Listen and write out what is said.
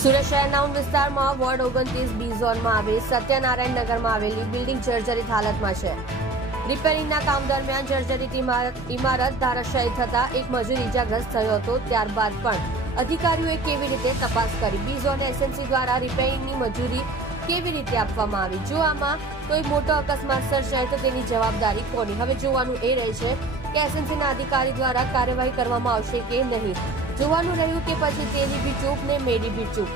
સુરત શહેરના ઉન વિસ્તારમાં વોર્ડ 29 બી ઝોનમાં આવેલ સત્યનારાયણ નગરમાં આવેલી બિલ્ડિંગ જર્જરિત હાલતમાં છે. રિપેરિંગના કામ દરમિયાન જર્જરિત ઇમારત ધરાશાયી થતા એક મજૂર ઇજાગ્રસ્ત થયો હતો. ત્યારબાદ પણ અધિકારીઓએ કેવી રીતે તપાસ કરી? બી ઝોન એસએમસી દ્વારા રિપેરિંગની મજૂરી કેવી રીતે આપવામાં આવી? જો આમાં કોઈ મોટો અકસ્માત સર્જાય તો તેની જવાબદારી કોની? હવે જોવાનું એ રહે છે કે એસએમસીના અધિકારી દ્વારા કાર્યવાહી કરવામાં આવશે કે નહીં. જોવાનું રહ્યું કે પછી તેની બી ચૂપ ને મેરી બી ચૂપ.